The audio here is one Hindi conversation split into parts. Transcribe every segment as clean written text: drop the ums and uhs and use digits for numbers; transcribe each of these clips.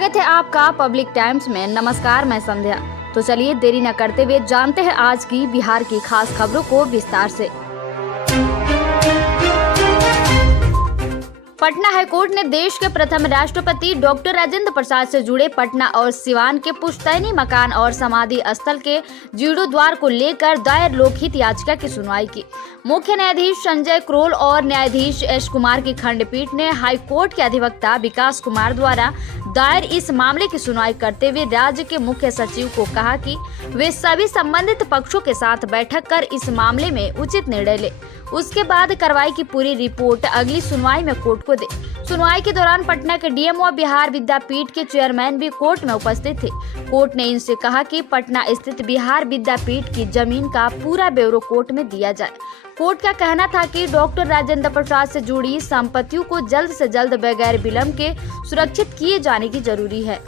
स्वागत है आपका पब्लिक टाइम्स में। नमस्कार, मैं संध्या। तो चलिए देरी न करते हुए जानते हैं आज की बिहार की खास खबरों को विस्तार से। पटना हाईकोर्ट ने देश के प्रथम राष्ट्रपति डॉक्टर राजेंद्र प्रसाद से जुड़े पटना और सिवान के पुश्तैनी मकान और समाधि स्थल के जीर्णोद्धार को लेकर दायर लोकहित याचिका की सुनवाई की। मुख्य न्यायाधीश संजय करोल और न्यायाधीश एस कुमार की खंडपीठ ने हाईकोर्ट के अधिवक्ता विकास कुमार द्वारा दायर इस मामले की सुनवाई करते हुए राज्य के मुख्य सचिव को कहा कि वे सभी संबंधित पक्षों के साथ बैठक कर इस मामले में उचित निर्णय ले, उसके बाद कार्रवाई की पूरी रिपोर्ट अगली सुनवाई में कोर्ट को दे। सुनवाई के दौरान पटना के डीएमओ और बिहार विद्यापीठ के चेयरमैन भी कोर्ट में उपस्थित थे। कोर्ट ने इनसे कहा कि पटना स्थित बिहार विद्यापीठ की जमीन का पूरा ब्यौरा कोर्ट में दिया जाए। कोर्ट का कहना था कि डॉक्टर राजेंद्र प्रसाद से जुड़ी संपत्तियों को जल्द से जल्द बगैर विलंब के सुरक्षित किए जाने की जरूरी है।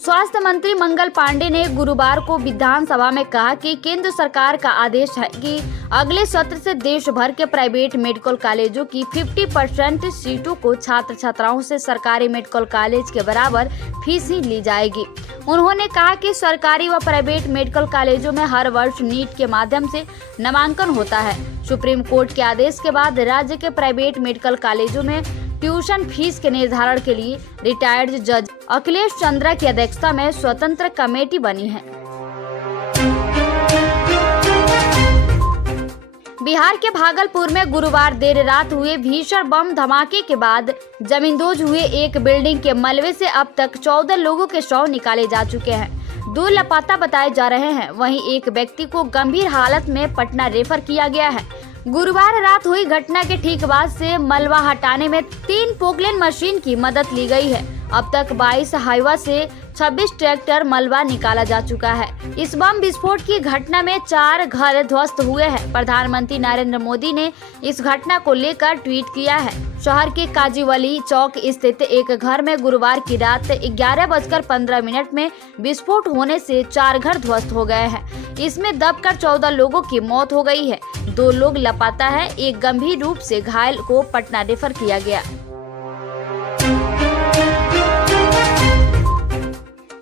स्वास्थ्य मंत्री मंगल पांडे ने गुरुवार को विधानसभा में कहा कि केंद्र सरकार का आदेश है कि अगले सत्र से देश भर के प्राइवेट मेडिकल कॉलेजों की 50% सीटों को छात्र छात्राओं से सरकारी मेडिकल कॉलेज के बराबर फीस ही ली जाएगी। उन्होंने कहा कि सरकारी व प्राइवेट मेडिकल कॉलेजों में हर वर्ष नीट के माध्यम से नामांकन होता है। सुप्रीम कोर्ट के आदेश के बाद राज्य के प्राइवेट मेडिकल कॉलेजों में ट्यूशन फीस के निर्धारण के लिए रिटायर्ड जज अखिलेश चंद्रा की अध्यक्षता में स्वतंत्र कमेटी बनी है। बिहार के भागलपुर में गुरुवार देर रात हुए भीषण बम धमाके के बाद जमींदोज हुए एक बिल्डिंग के मलबे से अब तक 14 लोगों के शव निकाले जा चुके हैं। 2 लापता बताए जा रहे हैं। वहीं एक व्यक्ति को गंभीर हालत में पटना रेफर किया गया है। गुरुवार रात हुई घटना के ठीक बाद से मलबा हटाने में 3 पोकलेन मशीन की मदद ली गई है। अब तक 22 हाईवा से 26 ट्रैक्टर मलबा निकाला जा चुका है। इस बम विस्फोट की घटना में 4 घर ध्वस्त हुए हैं। प्रधानमंत्री नरेंद्र मोदी ने इस घटना को लेकर ट्वीट किया है। शहर के काजीवली चौक स्थित एक घर में गुरुवार की रात 11:15 में विस्फोट होने से 4 घर ध्वस्त हो गए हैं। इसमें दबकर 14 लोगों की मौत हो गई है। 2 लोग लापता है। एक गंभीर रूप से घायल को पटना रेफर किया गया।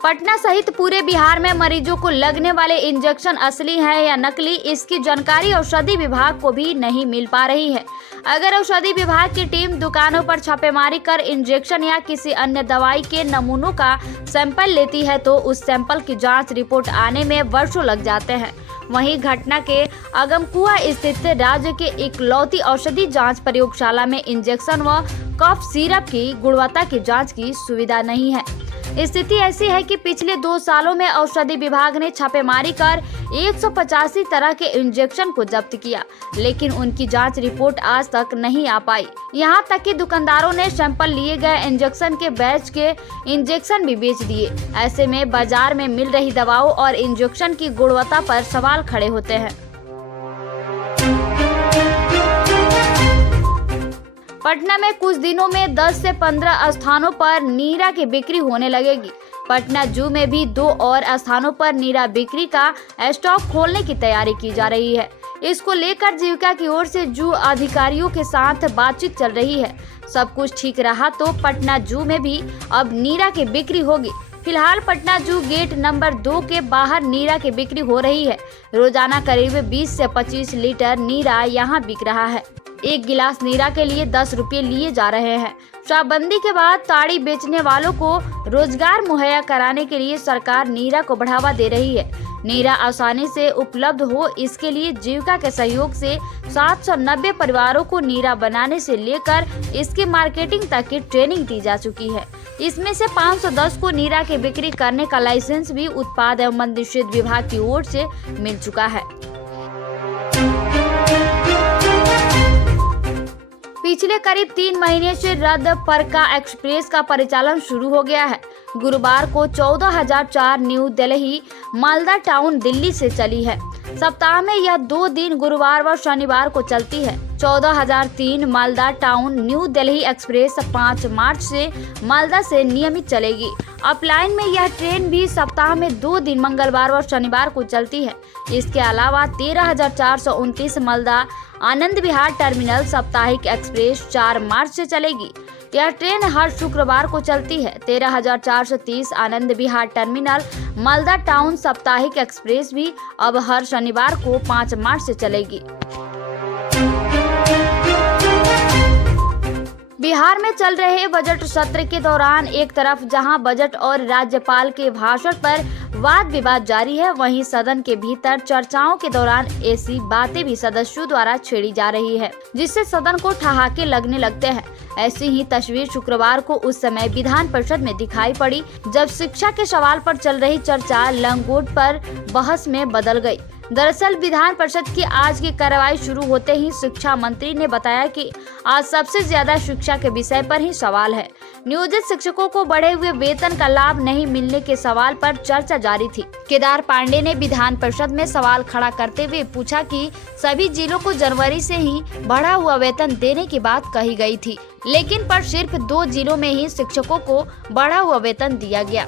पटना सहित पूरे बिहार में मरीजों को लगने वाले इंजेक्शन असली हैं या नकली, इसकी जानकारी औषधि विभाग को भी नहीं मिल पा रही है। अगर औषधि विभाग की टीम दुकानों पर छापेमारी कर इंजेक्शन या किसी अन्य दवाई के नमूनों का सैंपल लेती है तो उस सैंपल की जांच रिपोर्ट आने में वर्षों लग जाते हैं। वहीं घटना के अगमकुआ स्थित राज्य के इकलौती औषधि जांच प्रयोगशाला में इंजेक्शन व कफ सिरप की गुणवत्ता की जांच की सुविधा नहीं है। स्थिति ऐसी है कि पिछले 2 सालों में औषधि विभाग ने छापेमारी कर 185 तरह के इंजेक्शन को जब्त किया, लेकिन उनकी जांच रिपोर्ट आज तक नहीं आ पाई। यहां तक कि दुकानदारों ने सैंपल लिए गए इंजेक्शन के बैच के इंजेक्शन भी बेच दिए। ऐसे में बाजार में मिल रही दवाओं और इंजेक्शन की गुणवत्ता पर सवाल खड़े होते हैं। पटना में कुछ दिनों में 10 से 15 स्थानों पर नीरा की बिक्री होने लगेगी। पटना जू में भी 2 और स्थानों पर नीरा बिक्री का स्टॉक खोलने की तैयारी की जा रही है। इसको लेकर जीविका की ओर से जू अधिकारियों के साथ बातचीत चल रही है। सब कुछ ठीक रहा तो पटना जू में भी अब नीरा की बिक्री होगी। फिलहाल पटना जू गेट नंबर 2 के बाहर नीरा की बिक्री हो रही है। रोजाना करीब 20 से 25 लीटर नीरा यहाँ बिक रहा है। एक गिलास नीरा के लिए 10 रुपये लिए जा रहे हैं। शराबबंदी के बाद ताड़ी बेचने वालों को रोजगार मुहैया कराने के लिए सरकार नीरा को बढ़ावा दे रही है। नीरा आसानी से उपलब्ध हो, इसके लिए जीविका के सहयोग से 790 परिवारों को नीरा बनाने से लेकर इसकी मार्केटिंग तक की ट्रेनिंग दी जा चुकी है। इसमें से 510 को नीरा की बिक्री करने का लाइसेंस भी उत्पाद एवं मद्य निषेध विभाग की ओर से मिल चुका है। पिछले करीब 3 महीने से रद्द फरक्का एक्सप्रेस का परिचालन शुरू हो गया है। गुरुवार को 14,004 न्यू दिल्ली मालदा टाउन दिल्ली से चली है। सप्ताह में यह 2 दिन गुरुवार व शनिवार को चलती है। 14,003 Malda town new Delhi express 5 मार्च से मालदा से नियमित चलेगी। अपलाइन में यह ट्रेन भी सप्ताह में 2 दिन मंगलवार व शनिवार को चलती है। इसके अलावा 13,429 मालदा आनंद विहार टर्मिनल साप्ताहिक एक्सप्रेस 4 मार्च से चलेगी। यह ट्रेन हर शुक्रवार को चलती है। 13,430 आनंद विहार टर्मिनल मालदा टाउन साप्ताहिक एक्सप्रेस भी अब हर शनिवार को 5 मार्च से चलेगी। बिहार में चल रहे बजट सत्र के दौरान एक तरफ जहां बजट और राज्यपाल के भाषण पर वाद विवाद जारी है, वहीं सदन के भीतर चर्चाओं के दौरान ऐसी बातें भी सदस्यों द्वारा छेड़ी जा रही है जिससे सदन को ठहाके लगने लगते हैं। ऐसी ही तस्वीर शुक्रवार को उस समय विधान परिषद में दिखाई पड़ी जब शिक्षा के सवाल पर चल रही चर्चा लंगोट पर बहस में बदल गई। दरअसल विधान परिषद की आज की कार्रवाई शुरू होते ही शिक्षा मंत्री ने बताया कि आज सबसे ज्यादा शिक्षा के विषय पर ही सवाल है। नियोजित शिक्षकों को बढ़े हुए वेतन का लाभ नहीं मिलने के सवाल पर चर्चा जारी थी। केदार पांडे ने विधान परिषद में सवाल खड़ा करते हुए पूछा कि सभी जिलों को जनवरी से ही बढ़ा हुआ वेतन देने की बात कही गई थी, लेकिन पर सिर्फ 2 जिलों में ही शिक्षकों को बढ़ा हुआ वेतन दिया गया।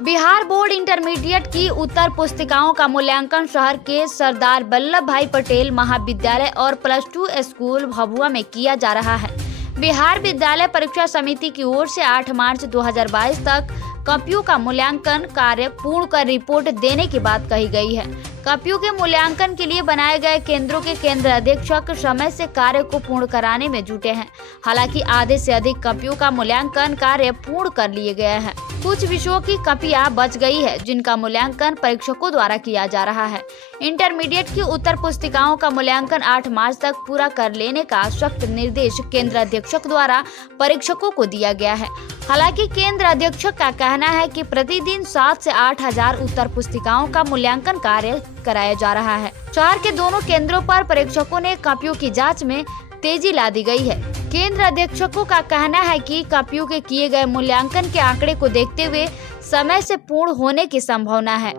बिहार बोर्ड इंटरमीडिएट की उत्तर पुस्तिकाओं का मूल्यांकन शहर के सरदार वल्लभ भाई पटेल महाविद्यालय और +2 स्कूल भभुआ में किया जा रहा है। बिहार विद्यालय परीक्षा समिति की ओर से 8 मार्च 2022 तक कॉपियों का मूल्यांकन कार्य पूर्ण कर रिपोर्ट देने की बात कही गई है। कॉपियों के मूल्यांकन के लिए बनाए गए केंद्रों के केंद्र अधीक्षक समय से कार्य को पूर्ण कराने में जुटे हैं। हालांकि आधे से अधिक कॉपियों का मूल्यांकन कार्य पूर्ण कर लिए गए हैं। कुछ विषयों की कॉपियां बच गई है जिनका मूल्यांकन परीक्षकों द्वारा किया जा रहा है। इंटरमीडिएट की उत्तर पुस्तिकाओं का मूल्यांकन 8 मार्च तक पूरा कर लेने का सख्त निर्देश केंद्र अधीक्षक द्वारा परीक्षकों को दिया गया है। हालांकि केंद्र अधीक्षक का कहना है कि प्रतिदिन 7 से 8 हजार उत्तर पुस्तिकाओं का मूल्यांकन कार्य कराया जा रहा है। शहर के दोनों केंद्रों पर परीक्षकों ने कॉपियों की जांच में तेजी ला दी गई है। केंद्र अधीक्षकों का कहना है कि कॉपियों के किए गए मूल्यांकन के आंकड़े को देखते हुए समय से पूर्ण होने की संभावना है।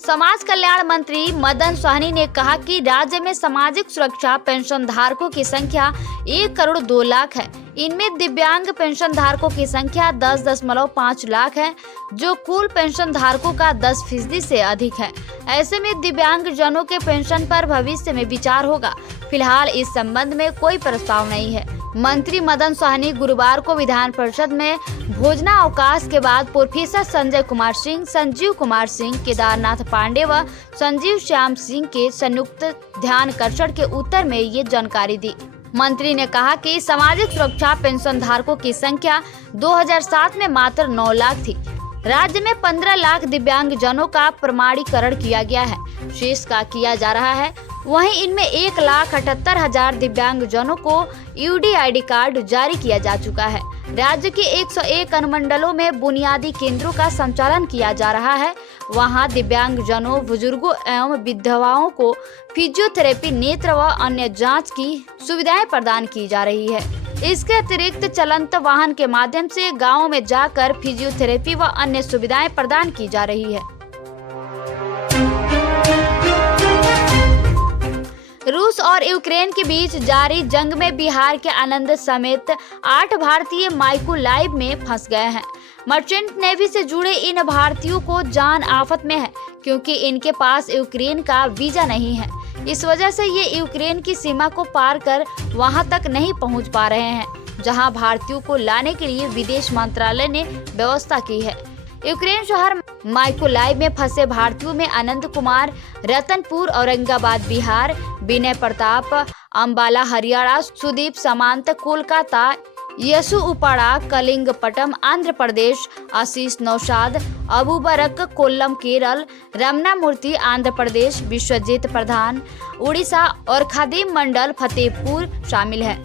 समाज कल्याण मंत्री मदन सहनी ने कहा कि राज्य में सामाजिक सुरक्षा पेंशन धारकों की संख्या 1 करोड़ 2 लाख है। इनमें दिव्यांग पेंशन धारकों की संख्या 10.5 लाख है, जो कुल पेंशन धारकों का 10% से अधिक है। ऐसे में दिव्यांग जनों के पेंशन पर भविष्य में विचार होगा। फिलहाल इस संबंध में कोई प्रस्ताव नहीं है। मंत्री मदन सहनी गुरुवार को विधान परिषद में भोजनावकाश के बाद प्रोफेसर संजय कुमार सिंह, संजीव कुमार सिंह, केदारनाथ पांडे व संजीव श्याम सिंह के संयुक्त ध्यानाकर्षण के उत्तर में ये जानकारी दी। मंत्री ने कहा कि सामाजिक सुरक्षा पेंशन धारकों की संख्या 2007 में मात्र 9 लाख थी। राज्य में 15 लाख दिव्यांग जनों का प्रमाणीकरण किया गया है, शेष का किया जा रहा है। वहीं इनमें 1,78,000 दिव्यांग जनों को यूडीआईडी कार्ड जारी किया जा चुका है। राज्य के 101 अनुमंडलों में बुनियादी केंद्रों का संचालन किया जा रहा है। वहां दिव्यांग जनों, बुजुर्गों एवं विधवाओं को फिजियोथेरेपी, नेत्र व अन्य जांच की सुविधाएं प्रदान की जा रही है। इसके अतिरिक्त चलंत वाहन के माध्यम से गाँव में जाकर फिजियोथेरेपी व अन्य सुविधाएं प्रदान की जा रही है। रूस और यूक्रेन के बीच जारी जंग में बिहार के आनंद समेत 8 भारतीय माइकोलाइव में फंस गए हैं। मर्चेंट नेवी से जुड़े इन भारतीयों को जान आफत में है, क्योंकि इनके पास यूक्रेन का वीजा नहीं है। इस वजह से ये यूक्रेन की सीमा को पार कर वहां तक नहीं पहुंच पा रहे हैं, जहां भारतीयों को लाने के लिए विदेश मंत्रालय ने व्यवस्था की है। यूक्रेन शहर माइकोलाइव में फंसे भारतीयों में आनंद कुमार रतनपुर औरंगाबाद बिहार, विनय प्रताप अंबाला हरियाणा, सुदीप समांत कोलकाता, यसु उपाड़ा कलिंगपट्टम आंध्र प्रदेश, आशीष नौशाद अबूबरक कोल्लम केरल, रमना मूर्ति आंध्र प्रदेश, विश्वजीत प्रधान उड़ीसा और खदीम मंडल फतेहपुर शामिल है।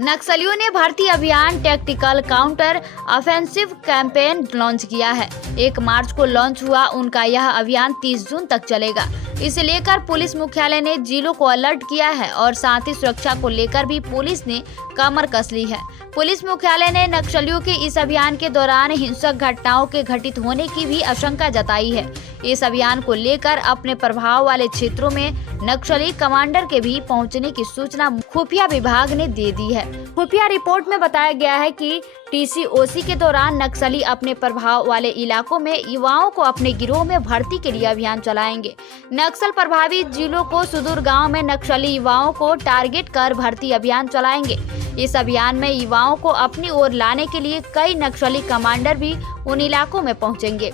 नक्सलियों ने भर्ती अभियान tactical counter offensive campaign launch किया है। 1 मार्च को लॉन्च हुआ उनका यह अभियान 30 जून तक चलेगा। इसे लेकर पुलिस मुख्यालय ने जिलों को अलर्ट किया है और साथ ही सुरक्षा को लेकर भी पुलिस ने कमर कस ली है। पुलिस मुख्यालय ने नक्सलियों के इस अभियान के दौरान हिंसक घटनाओं के घटित होने की भी आशंका जताई है। इस अभियान को लेकर अपने प्रभाव वाले क्षेत्रों में नक्सली कमांडर के भी पहुंचने की सूचना खुफिया विभाग ने दे दी है। खुफिया रिपोर्ट में बताया गया है कि TCOC के दौरान नक्सली अपने प्रभाव वाले इलाकों में युवाओं को अपने गिरोह में भर्ती के लिए अभियान चलाएंगे। नक्सल प्रभावित जिलों को सुदूर गांव में नक्सली युवाओं को टारगेट कर भर्ती अभियान चलाएंगे। इस अभियान में युवाओं को अपनी ओर लाने के लिए कई नक्सली कमांडर भी उन इलाकों में पहुंचेंगे।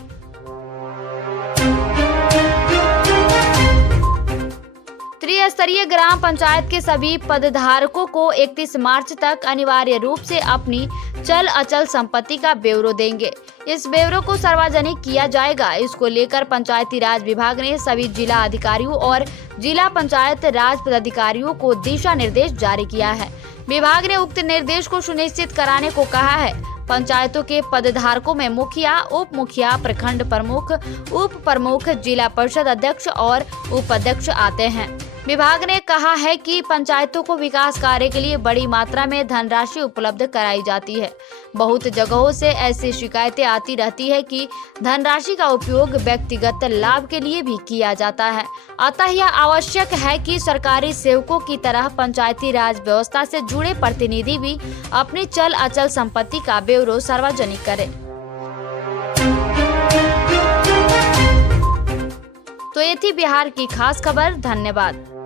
त्रिस्तरीय ग्राम पंचायत के सभी पदधारकों को 31 मार्च तक अनिवार्य रूप से अपनी चल अचल संपत्ति का ब्यौरा देंगे। इस ब्यौरे को सार्वजनिक किया जाएगा। इसको लेकर पंचायती राज विभाग ने सभी जिला अधिकारियों और जिला पंचायत राज पदाधिकारियों को दिशा निर्देश जारी किया है। विभाग ने उक्त निर्देश को सुनिश्चित कराने को कहा है। पंचायतों के पदधारकों में मुखिया, उप मुखिया, प्रखंड प्रमुख, उप प्रमुख, जिला परिषद अध्यक्ष और उपाध्यक्ष आते हैं। विभाग ने कहा है कि पंचायतों को विकास कार्य के लिए बड़ी मात्रा में धनराशि उपलब्ध कराई जाती है। बहुत जगहों से ऐसी शिकायतें आती रहती है कि धनराशि का उपयोग व्यक्तिगत लाभ के लिए भी किया जाता है। अतः यह आवश्यक है कि सरकारी सेवकों की तरह पंचायती राज व्यवस्था से जुड़े प्रतिनिधि भी अपनी चल अचल संपत्ति का ब्यौरा सार्वजनिक करें। तो ये थी बिहार की खास खबर। धन्यवाद।